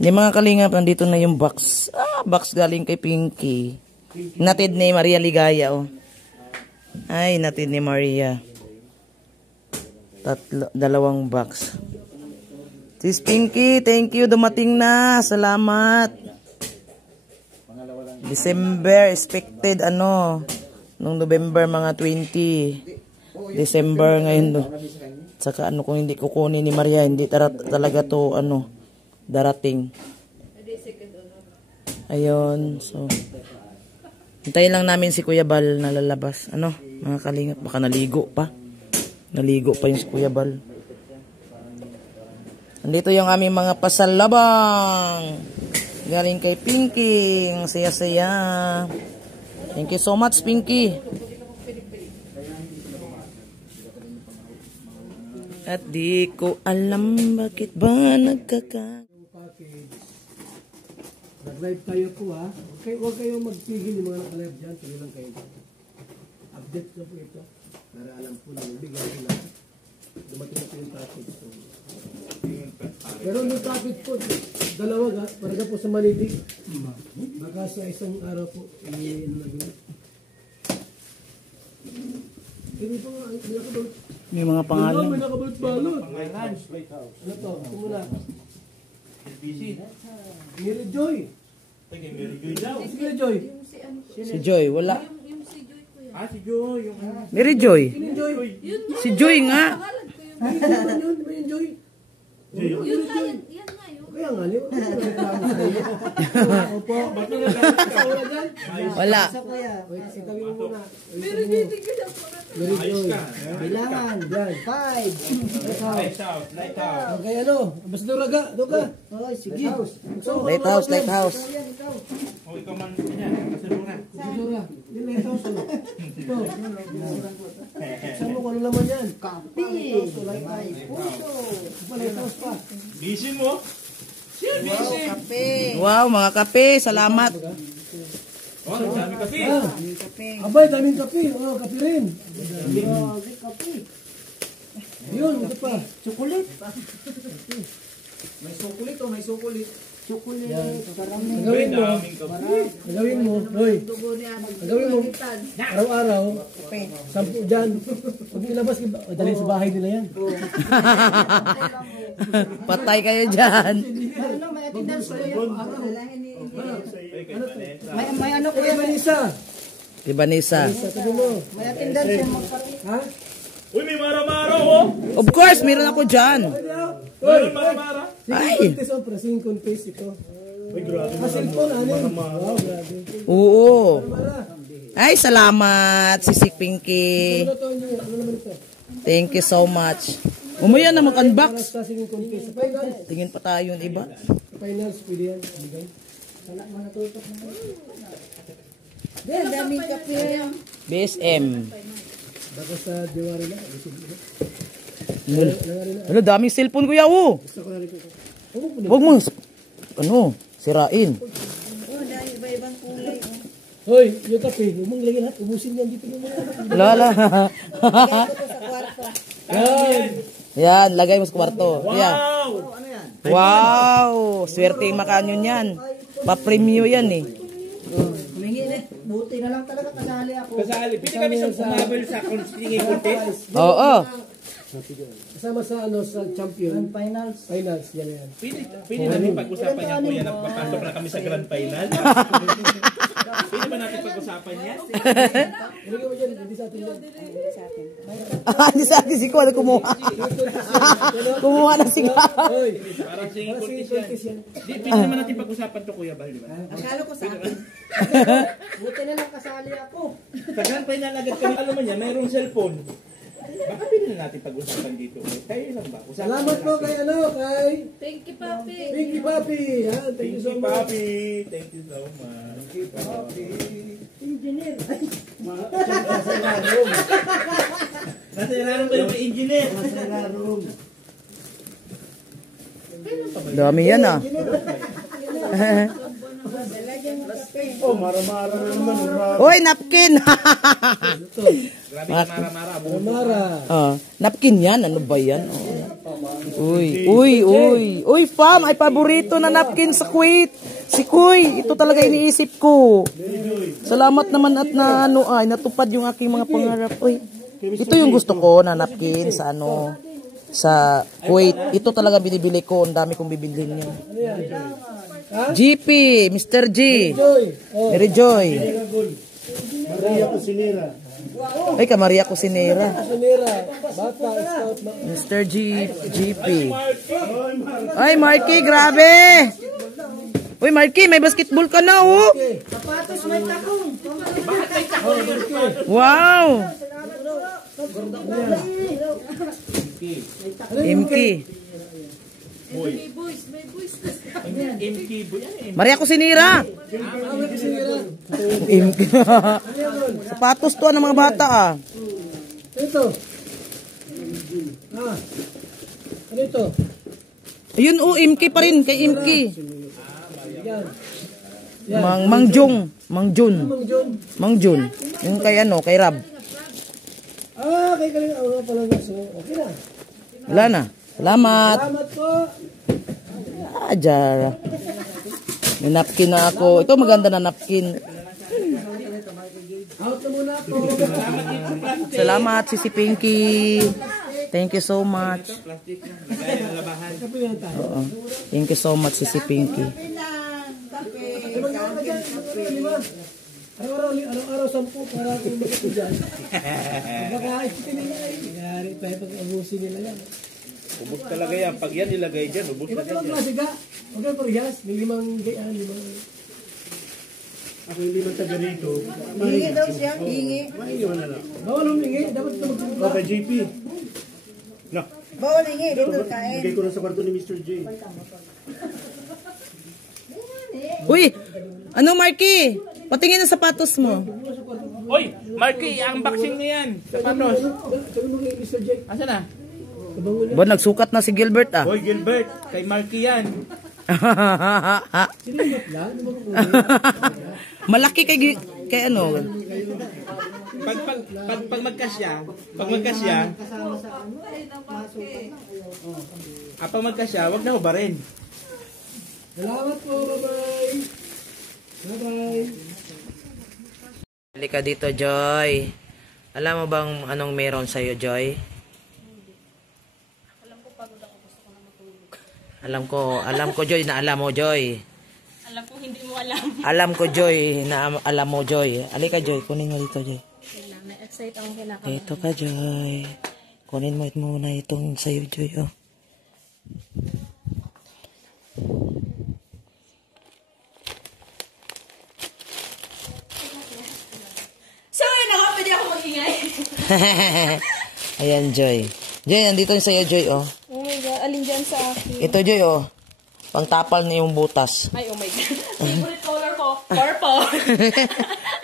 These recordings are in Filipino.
Yung mga kalingap, nandito na yung box. Box galing kay Pinky. Natid ni Maria Ligaya, oh. Ay, natid ni Maria. Dalawang box. Sis Pinky, thank you. Dumating na. Salamat. December, expected, nung November, mga 20. December ngayon, do. Saka, kung hindi kukunin ni Maria, hindi talaga to, darating. Ayun, so. Hintayin lang namin si Kuya Bal na lalabas. Mga kalingap, baka naligo pa. Naligo pa yung si Kuya Bal. Nandito yung aming mga pasalabang. Galing kay Pinky. Ang saya-saya. Thank you so much, Pinky. At di ko alam bakit ba Nag-live tayo po ha. Okay, huwag kayong magpigil yung mga naka-live dyan. Tuloy lang kayo. Update na po ito. Para alam po na bigyan nila. Dumating na po yung topic. Pero yung topic po, dalawa ga. Para po sa Manidig. Baka sa isang araw po. Hindi pa nga. may mga pangalan. May nakabalot-balot. Ano to? Kumula. Mary Joy. Mary Joy daw. Mary Joy. Si Joy, wala. Si Joy. Mary Joy. Si Joy nga. Mary Joy. Yun yan nga yun. Kaya nga, di ba? Opo. Wala. Wait, sitabi mo muna. Pero hindi ka lang Mary Joy. Bilangan. Yan. 5. Lighthouse. Okay, Ambassador Raga. Doka. Oh, sige. Lighthouse. O, ikaw man. Kasalungan. Ambassador. Yung lighthouse. Ito. Saan mo kung ano naman yan? Kapi. Puso. Lighthouse pa. Busy mo? Kape. Wow, mga kape. Salamat. Oh, dami kasi. Abay, daming kape. Kape rin. Kape. Yun, ito pa. Chocolate. May sukulit o may sukulit. Chocolate. Karami. Gawin mo. Hoy. Gawin mo. Araw-araw. 10 dyan. Pag nilabas, dali sa bahay nila yan. Patay kayo dyan. May attendance ko yun. May ano ko Kaya Vanessa. Si Vanessa. Sabi mo. May attendance yung magpapit. Ha? Uy, may mara-mara, oh! Of course, meron ako dyan. Hoy, Mara-mara. Ay. Pressing contest ito. Uy, grabe. Cellphone, Wow, grabe. Oo. Mara. Ay, salamat, Sisik Pinky. Ano naman ito? Thank you so much. Umaya na mag-unbox. Sa singing contest. Finals. Tingin pa tayo yung iba. Finals, pwede yan. Bigay. Wala mo natutok na. Daming kape. BSM. Baka sa Diwari na. Ano, daming cellphone kuya, oh. Gusto ko na rin ito. Huwag mo, sirain. Oh, dahil iba-ibang kulay. Hoy, yung kape, huwag mong lagyan lahat. Ubusin yan dito yung mga. Lala. Sa kwarto. Yan. Yan, lagay mo sa kwarto. Yan. Wow! Wow! Swerte yung makanyon yan. Pa-premyo yan eh. Buti na lang talaga kasali ako. Kasali. Pwede kami sa sumabal sa singing contest. Oo. Kasama sa sa champion. Finals. Finals, yan. Pwede namin pag-usapan yan, kuya, na papasok na kami sa grand final. Pwede ba natin pag-usapan yan? Ilagay mo dyan, hindi sa atin yan. Hindi sa akin si Kuya kumuha. Kumuha na si Kuya. Hoy, Parang singing contest contest yan. yan. Di, pwede naman natin pag-usapan to, kuya, ba? Di ba? Akala ko sa akin. Buti na lang kasali ako. Sa grand final agad kami, alam mo niya, mayroong cellphone. Baka pwede na natin pag-usapan dito. Kayo lang ba? Usapan Salamat po kay kay Thank you, Papi. Pinky Papi. Yan, thank you so much. Papi. Thank you so much. Pinky Papi. Engineer. Nasa ilalim ba yung engineer? Nasa larong. Dami yan ah. Oh, mara-mara na naman. Uy, napkin. Grabe ka mara-mara. Mara. Napkin yan. Ano ba yan? Oh. Uy, fam, ay paborito na napkin sa Kuwait. Si Kuy, ito talaga iniisip ko. Salamat naman at natupad yung aking mga pangarap. Uy, ito yung gusto ko na napkin sa sa Kuwait. Ito talaga binibili ko. Ang dami kong bibilhin niya. GP, Mr. G. Mary Joy. Maria Cusinera. Ay, ka Maria Cusinera. Bata, scout, Mr. GP. Ay, Marky, grabe. Uy, Marky, may basketball ka na, oh. Sapatos may takong. Wow. MK. May voice. MK boy. Maria Cusinera. MK. Sapatos to ng mga bata, ah. Ito. Ano ito? Ayun, oh, MK pa rin, kay MK. Yan. Mangjun. Mangjun. Yung kay Rab. Kay galing ako pala na. So, okay na. Wala na. Salamat. Salamat po. Jara. May napkin na ako. Ito maganda na napkin. Out na muna po. Salamat, Sisi Pinky. Thank you so much. Oo. Thank you so much, Sisi Pinky. Araw-araw 10 para kung magkito dyan. Baka ipitin nila nangyari tayo pag-abusin nila yan. Ubus talaga yan. Pag yan ilagay dyan, ubus Iba't talaga ibang yan. klase ka. Huwag kang parehas. May 5 gayaan, 5. Ako yung 5 taga rito. Hingi daw siya, hingi. Bawal humingi. Dapat ito magsimba. Okay, JP. No. Bawal hingi, dito kain. Bigay ko na sa kwarto ni Mr. J. Uy! Ano, Marky? Patingin ang sapatos mo. Oy, Marky, unboxing mo yan. Sapatos. Sabi mo kay Mr. J. Asa na? Ba, nagsukat na si Gilbert, ah. Hoy, Gilbert. Kay Marky yan. Sinigot lang. Di ba kung Malaki kay ano. Pag magkasya, pag magkasya, wag na hubarin. Salamat po. Bye-bye. Bye-bye. Halika dito, Joy. Alam mo bang anong meron sa'yo, Joy? Alam ko, Joy, na alam mo, Joy. Alam ko hindi mo alam. Alam ko, Joy, na alam mo, Joy. Halika, Joy. Kunin mo dito, Joy. May excite ang kinakabahan. Ito ka, Joy. Kunin mo muna itong sa'yo, Joy, oh. Sorry na nga, pwede ako mag-ingay. Ayan, Joy. Joy, nandito yung sa'yo, Joy, oh. Oh my God, alin dyan sa akin? Ito, Joy, oh. Pangtapal na yung butas. Ay, oh my God. Favorite color ko, purple.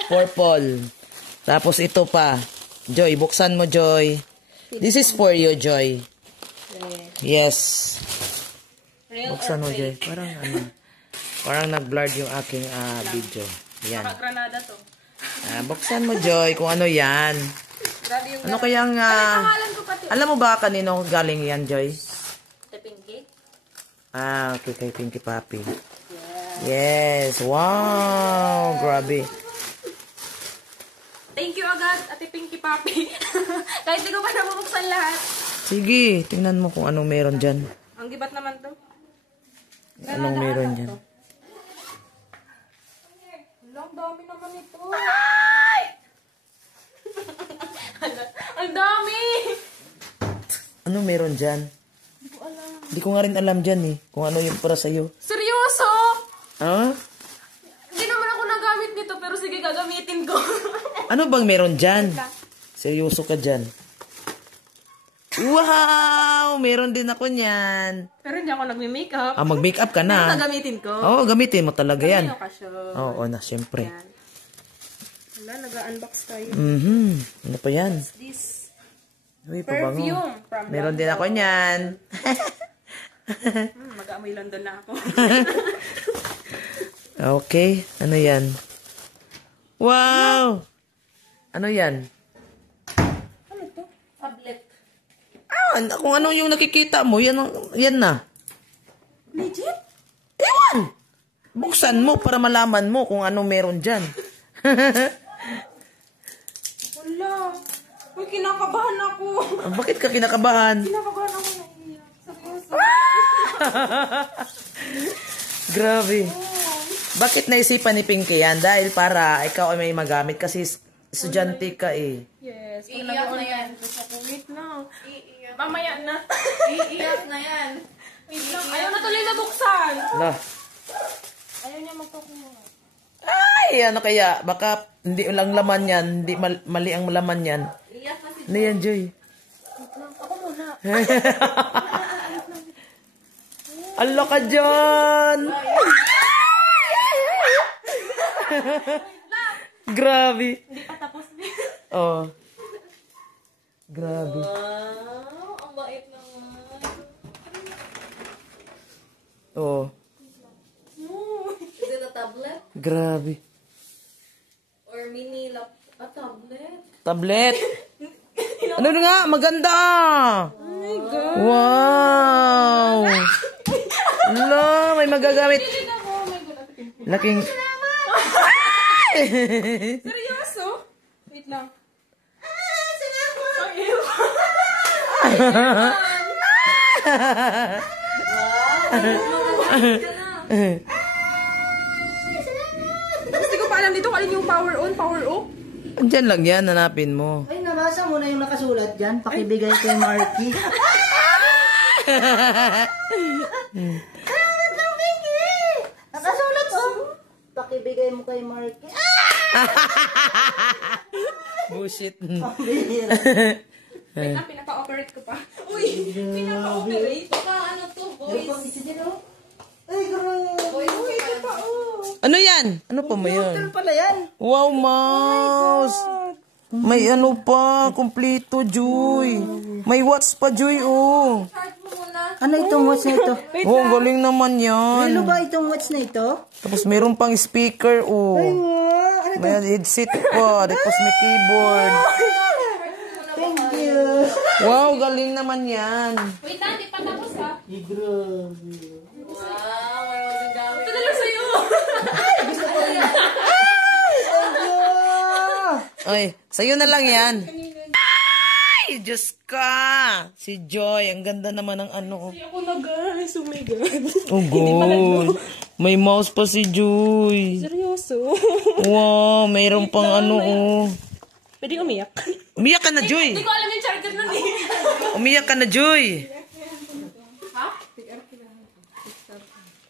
Purple. Tapos ito pa. Joy, buksan mo, Joy. This is for you, Joy. Yes. Real Buksan mo, Joy. Parang nag-blurred yung aking video. Yan. Granada to. Buksan mo, Joy, kung ano yan. Grabe yung Ano kayang... pangalan ko pati. alam mo ba kanino galing yan, Joy? The pinky? Okay, kay Pinky Papi. Yes. Wow. Grabe. Thank you agad, Ate Pinky Papi. Kahit di ko pa nabubuksan lahat. Sige, tingnan mo kung anong meron dyan. Ang gibat naman to. Anong meron dyan. Ang dami naman ito. Ang dami! Anong meron dyan? Hindi ko alam. Hindi ko nga rin alam dyan eh. Kung ano yung para sa'yo. Seryoso? Ha? Hindi naman ako nagamit nito, pero sige, gagamitin ko. Ano bang meron dyan? Seryoso ka dyan. Wow! Meron din ako niyan. Pero hindi ako nagme-makeup. Mag-makeup ka Pero na. gagamitin ko. Oo, gamitin mo talaga yan. Ano ka siya? Oo na, syempre. Yan. Wala, nag-unbox tayo. Ano pa yan? This Uy, pabango. perfume from Meron din ako niyan. mag-aamoy London na ako. Okay. Ano yan? Wow! Ano yan? Ano to? Tablet. Kung ano yung nakikita mo, yan na. Legit? Ewan! Buksan mo para malaman mo kung ano meron dyan. Wala. Uy, kinakabahan ako. Bakit ka kinakabahan? Kinakabahan ako na iya. Seryoso. Grabe. Bakit naisipan ni Pinky yan? Dahil para ikaw ay may magamit kasi estudyante ka eh. Yes. Iiyak na yan. Wait na. Iiyak. Mamaya na. Iiyak na yan. Wait lang. Ayaw na tuloy nabuksan. Ala. Ayaw niya magpakuha. Ay, ano kaya? Baka hindi lang laman yan. Hindi mali ang laman yan. Iiyak na si Ano yan, Joy? Ako muna. Ala ka dyan! Grabe. Hindi pa tapos. Oh. Grabe. Wow, ang bait naman. Oh. Is it a tablet? Grabe. Or mini tablet? Tablet. Ano na nga? Maganda ah. Oh my God. Wow. Ala, may magagamit. Hindi ako. Oh my God. Laking... Seryoso? Wait lang. Hindi ko pa alam dito kung alin yung power on, power off. Andyan lang yan, hanapin mo. Ay, nabasa mo na yung nakasulat dyan. Pakibigay kay Marky. Salamat lang, Pinky! Nakasulat, oh. Pakibigay mo kay Marky. Bullshit. Wait lang, pinapa-operate ko pa. Uy, pinapa-operate. Baka ano to, voice. Ay, grabe. Voice Ito pa, oh. Ano yan? Ano pa mo Computer yan? pala yan. Wow, mouse! May ano pa, kompleto, Joy. May watch pa, Joy, oh. Charge mo muna. Ano itong watch na ito? Oh, ang galing naman yan. Ano ba itong watch na ito? Tapos meron pang speaker, oh. Ano? May headset pa, tapos may keyboard. Thank you. Wow, galing naman yan. Wait lang, di pa tapos ha. Ay, grabe. Wow, maraming gamit. Ito na lang sa'yo. Ay, sa'yo na lang yan. Ay, Diyos ka. Si Joy, ang ganda naman ng ano. Ay, ako na guys. Oh my God. Oh, God. May mouse pa si Joy. Seryoso. Wow, mayroon pang ano, oh. Pwede umiyak. Umiyak ka na, Joy. Hindi ko alam yung charger nun eh. Umiyak ka na, Joy.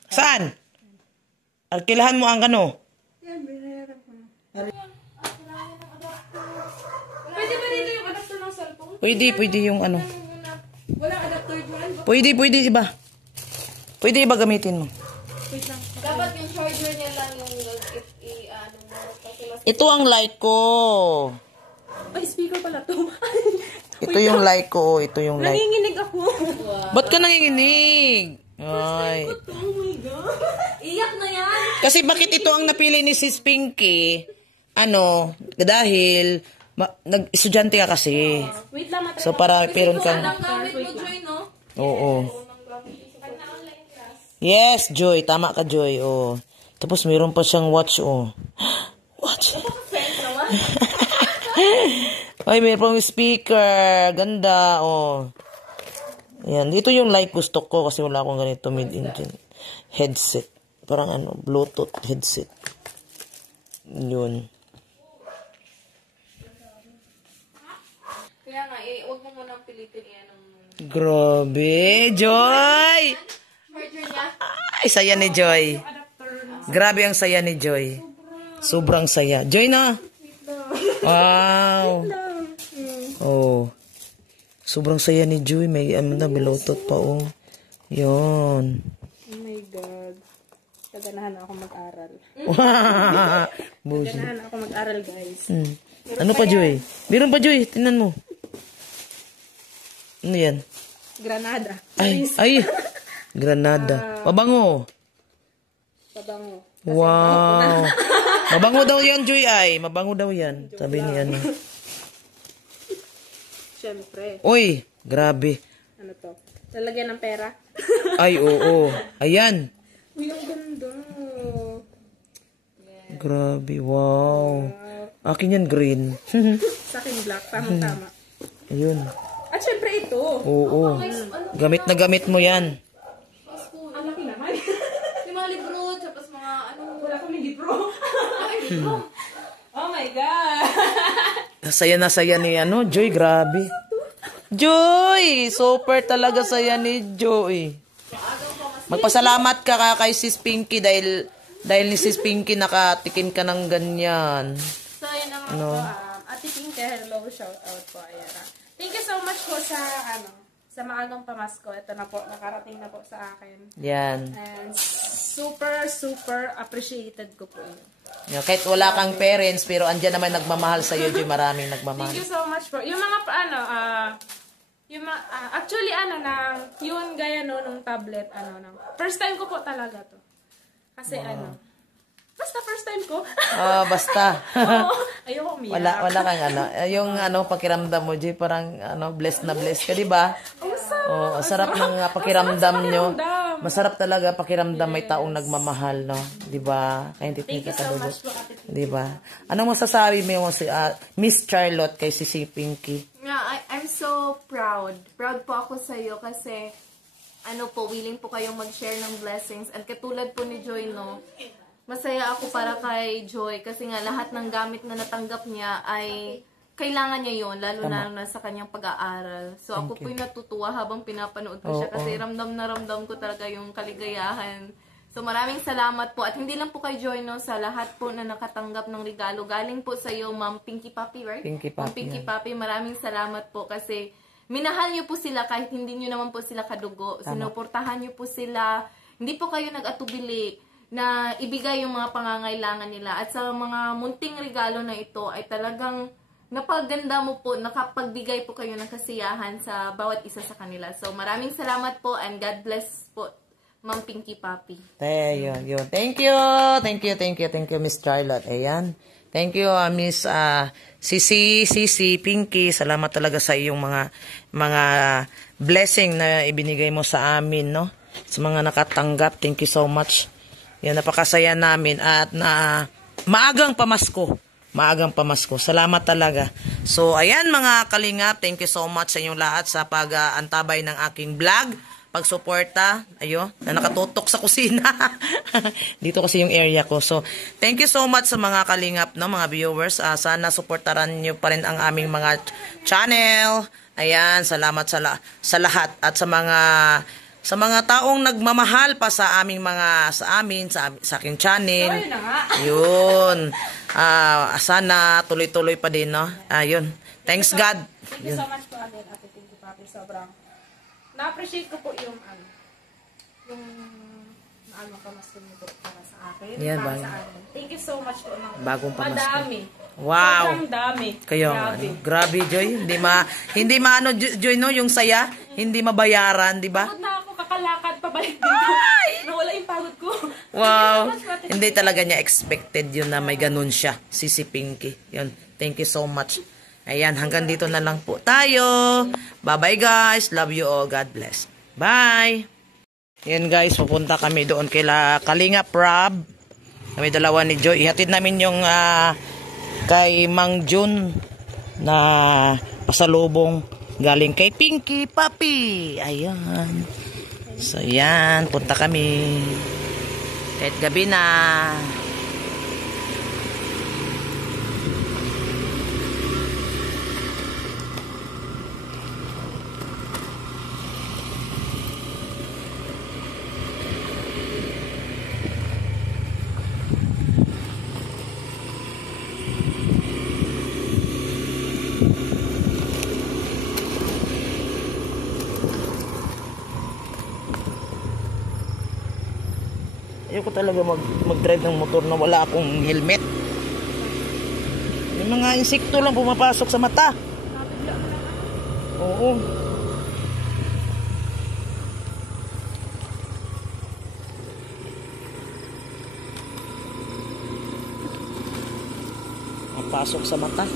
Saan? Alkilahan mo ang ano? Pwede ba dito yung adapter ng cellphone? Pwede yung ano. Walang adapter dyan. Pwede iba. Pwede iba gamitin mo. Wait lang. Dapat yung charger niya lang yung i-ano mo. Kasi mas Ito ang light ko. Ay, speaker pala to. Ito yung light ko. Ito yung light. Nanginginig ako. Ba't ka nanginginig? Ay. Oh my God. iyak na yan. Kasi bakit ito ang napili ni Sis Pinky? Ano, dahil nag-estudyante ka kasi. Wait lang, matry. So para meron kang... Ang gamit mo, Joy, no? Oo. Yes, Joy. Tama ka, Joy. Oh. Tapos meron pa siyang watch, oh. Watch. Ay, meron pang speaker. Ganda, oh. Yan. Dito yung light gusto ko kasi wala akong ganito mid-engine headset. Parang ano, Bluetooth headset. Yun. Kaya nga, huwag mo munang pilitin yan ng Grabe, Joy! charger niya. Ay, saya ni Joy. Grabe ang saya ni Joy. Sobrang saya. Joy na. Wow. Oh. Sobrang saya ni Joy. May Bluetooth pa, oh. Yun. Oh my God. Taganahan ako mag-aral. Bullshit. Taganahan ako mag-aral, guys. Ano pa, Joy? Meron pa, Joy. Tingnan mo. Ano yan? Granada. Ay. Granada. Mabango. Pabango. Wow. Mabango daw yan, Joy, ay. Mabango daw yan. Sabi ni ano. Siyempre. Uy, grabe. Ano to? Lalagyan ng pera. Ay, oo. Ayan. Uy, ang ganda. Grabe, wow. Akin yan green. Sa akin black. Tamang-tama. Ayun. At syempre ito. Oo. Gamit na gamit mo yan. Ang laki naman. Yung mga libro, tapos mga ano. Wala kami libro. Oh my God. Saya ni Joy, grabe. Joy! Super talaga saya ni Joy. Magpasalamat ka kay Sis Pinky dahil ni Sis Pinky nakatikim ka ng ganyan. So, yun naman po. Ate Pinky, hello. Shout out po. Ayan. Thank you so much po sa maagang pamasko. Ito na po. Nakarating na po sa akin. Yan. And super appreciated ko po yun. Kahit wala kang parents, pero andyan naman nagmamahal sa'yo, Joy. Maraming nagmamahal. Thank you so much po. Yung mga actually yun gaya nung tablet, first time ko po talaga to. Kasi basta first time ko. Basta. Ayoko umiyak. Wala kang yung pakiramdam mo, Joy, parang blessed na blessed ka, di ba? Oh, sarap ng pakiramdam nyo. Masarap talaga pakiramdam may taong nagmamahal, no? Di ba? Kaya hindi Thank you so much po, Ate Pinky. Di ba? Anong masasabi mo si Miss Charlotte kay si Pinky? Yeah, I'm so proud. Proud po ako sa iyo kasi willing po kayong mag-share ng blessings. And katulad po ni Joy, no? Masaya ako para kay Joy kasi nga lahat ng gamit na natanggap niya ay kailangan niya yon, lalo na sa kanyang pag-aaral. So ako po'y natutuwa habang pinapanood ko siya kasi ramdam na ramdam ko talaga yung kaligayahan. So maraming salamat po. At hindi lang po kay Joy, no, sa lahat po na nakatanggap ng regalo. Galing po sa iyo, Ma'am Pinky Papi, right? Pinky Papi. Ma'am Pinky Papi, maraming salamat po kasi minahal niyo po sila kahit hindi niyo naman po sila kadugo. Sinuportahan niyo po sila. Hindi po kayo nag-atubili na ibigay yung mga pangangailangan nila. At sa mga munting regalo na ito ay talagang napaganda mo po, nakapagbigay po kayo ng kasiyahan sa bawat isa sa kanila. So, maraming salamat po and God bless po, Ma'am Pinky Papi. Yun. Thank you, Miss Charlotte. Ayan. Thank you, Miss Sisi Pinky. Salamat talaga sa iyong mga blessing na ibinigay mo sa amin, no? Sa mga nakatanggap. Thank you so much. Yan, napakasaya namin at maagang pamasko. Salamat talaga. So, ayan mga kalingap, thank you so much sa inyong lahat sa pag-antabay ng aking vlog, pagsuporta, na nakatutok sa kusina. Dito kasi yung area ko. So, thank you so much sa mga kalingap, no, mga viewers. Sana suportaran nyo pa rin ang aming mga channel. Ayan, salamat sa lahat at sa mga taong nagmamahal pa sa aking channel. So, yun na nga. Yun. Sana tuloy-tuloy pa din, no? Yun. Thanks God. Thank you so much po again, Ate Pinky Papi. Sobrang na-appreciate ko po yung pamasko niyo po para sa akin. Yan, para sa akin. Thank you so much po. Bagong pamasko. Madami. Wow. Sobrang dami. Kayo, grabe, Joy. Hindi Joy, no, yung saya, hindi mabayaran, di ba? Pagod na ako, kakalakad pabalik dito. Nawala yung pagod ko. Wow. Hindi talaga niya expected yun na may ganun siya, si Pinky. Yun. Thank you so much. Ayan, hanggang dito na lang po tayo. Bye-bye guys. Love you all. God bless. Bye. Yan guys, pupunta kami doon kila Kalingap Rob. Kami dalawa ni Joy. Ihatid namin yung kay Mang Jun na pasalubong galing kay Pinky Papi. Ayan. So yan, punta kami. Kahit gabi na. Ayoko talaga mag-drive ng motor na wala akong helmet. Yung mga insekto lang pumapasok sa mata. Oo. Pumapasok sa mata.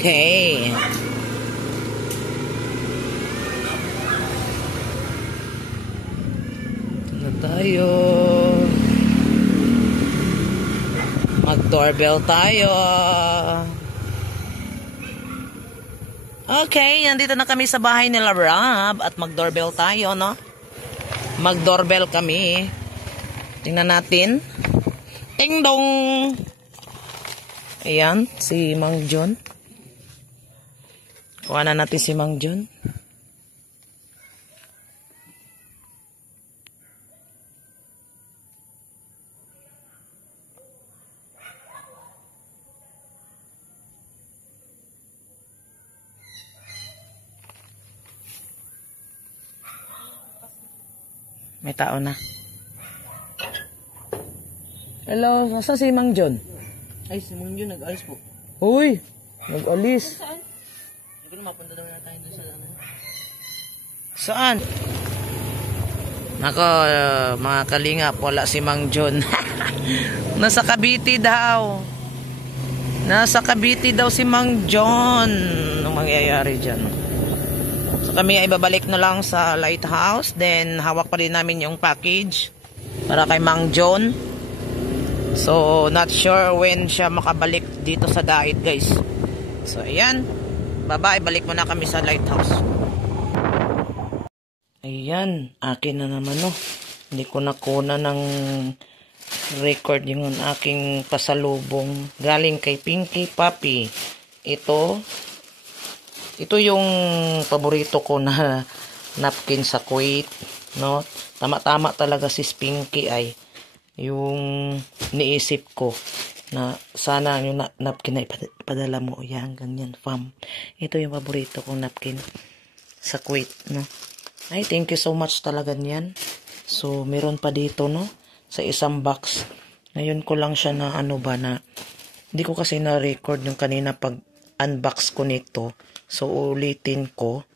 Okay. Na tayo. Mag-doorbell tayo. Okay, nandito na kami sa bahay nila Rob at mag-doorbell tayo, no? Mag-doorbell kami. Tingnan natin. Ting dong. Ayan, si Mang John. Kuha na natin si Mang John. May tao na. Hello, nasa si Mang John? Ay, si Mang John, nag-alis po. Uy, nag-alis. Siguro mapunta naman na tayo doon sa ano. Saan? Nako, mga kalingap, wala si Mang John. Nasa Cavite daw. Nasa Cavite daw si Mang John. Anong mangyayari dyan? So kami ay babalik na lang sa lighthouse. Then hawak pa rin namin yung package para kay Mang John. So not sure when siya makabalik dito sa Dait, guys. So ayan. Bye-bye, balik muna kami sa lighthouse. Ayan, akin na naman, no. Hindi ko nakuna ng record yung aking pasalubong galing kay Pinky Papi. Ito yung paborito ko na napkin sa Kuwait, no. Tama-tama talaga si Pinky ay yung niisip ko na sana yung napkin na ipadala mo. Yan, ganyan, fam. Ito yung paborito kong napkin sa Kuwait, no. Ay, thank you so much talaga niyan. So, meron pa dito, no? Sa isang box. Ngayon ko lang siya na hindi ko kasi na-record yung kanina pag-unbox ko nito. So, ulitin ko.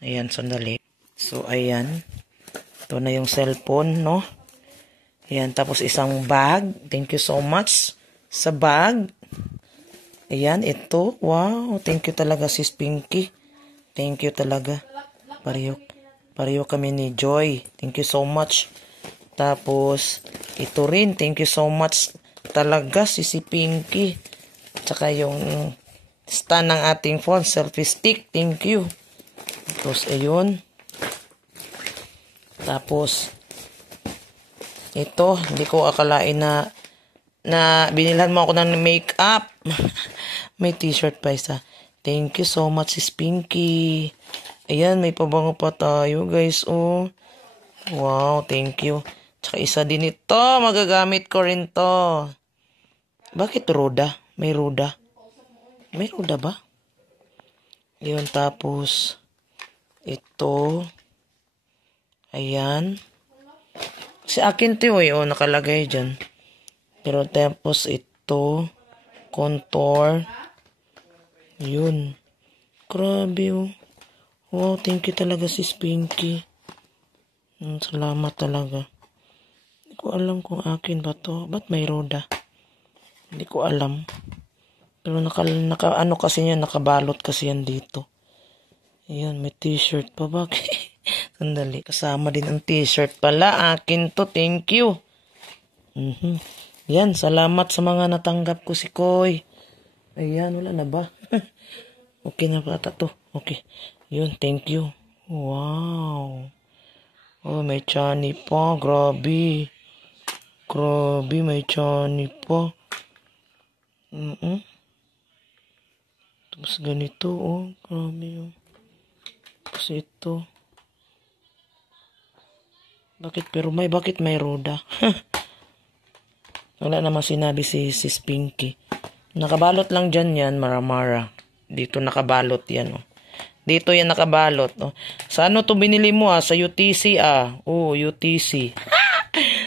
Ayan, sandali. So, ayan. Ito na yung cellphone, no? Ayan, tapos isang bag. Thank you so much sa bag. Ayan, ito. Wow, thank you talaga, Sis Pinky. Thank you talaga. Pareho kami ni Joy. Thank you so much. Tapos, ito rin. Thank you so much talaga, si Pinky. Tsaka yung stand ng ating phone, selfie stick. Thank you. Tapos, ayun. Tapos, ito. Hindi ko akalain na binilhan mo ako ng makeup. May t-shirt pa isa. Thank you so much, sis Pinky. Ayan, may pabango pa tayo, guys. Oh. Wow, thank you. Tsaka isa din ito. Magagamit ko rin to. Bakit Roda? May Roda. May Roda ba? Yun, tapos ito. Ayan. Si akin to eh. Oh, nakalagay dyan. Pero tapos ito. Contour. Yun. Grabe oh. Wow, thank you talaga, sis Pinky. Salamat talaga. Hindi ko alam kung akin ba to. Ba't may Roda? Hindi ko alam. Pero ano kasi yan, nakabalot kasi yan dito. Ayan, may t-shirt pa ba? Sandali. Kasama din ang t-shirt pala. Akin to, thank you. Yan, salamat sa mga natanggap ko si Koy. Ayan, wala na ba? Okay na ba to? Okay. Yun, thank you. Wow. Oh, may chani pa. Grabe. Grabe, may chani pa. Tapos ganito, oh. Grabe, oh. Tapos ito. Bakit may Roda? Wala namang sinabi si Sis Pinky. Nakabalot lang dyan yan, Maramara. Dito nakabalot yan, oh. Dito yan nakabalot. Oh. Sa ano to binili mo Sa UTC Oh, UTC.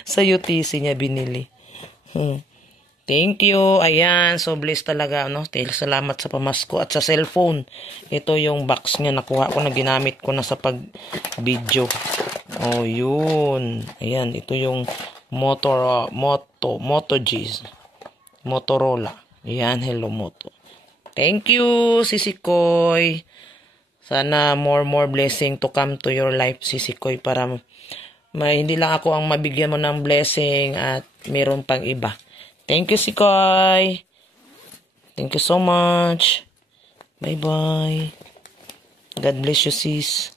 Sa UTC niya binili. Thank you. Ayan. So blessed talaga. No? Salamat sa pamasko at sa cellphone. Ito yung box niya. Nakuha ko na ginamit ko na sa pag-video. Oh, yun. Ayan. Ito yung Moto G's. Motorola. Ayan. Hello Moto. Thank you, Sisikoy. Sana more blessing to come to your life, Sisikoy, para hindi lang ako ang mabigyan mo ng blessing at meron pang iba. Thank you, Sikoy. Thank you so much. Bye-bye. God bless you, sis.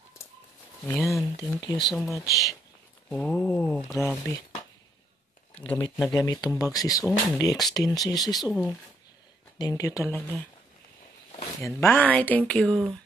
Ayan, thank you so much. Oh, grabe. Gamit na gamit tong bag, sis. Oh, hindi extend, sis. Oh, thank you talaga. Ayan, bye. Thank you.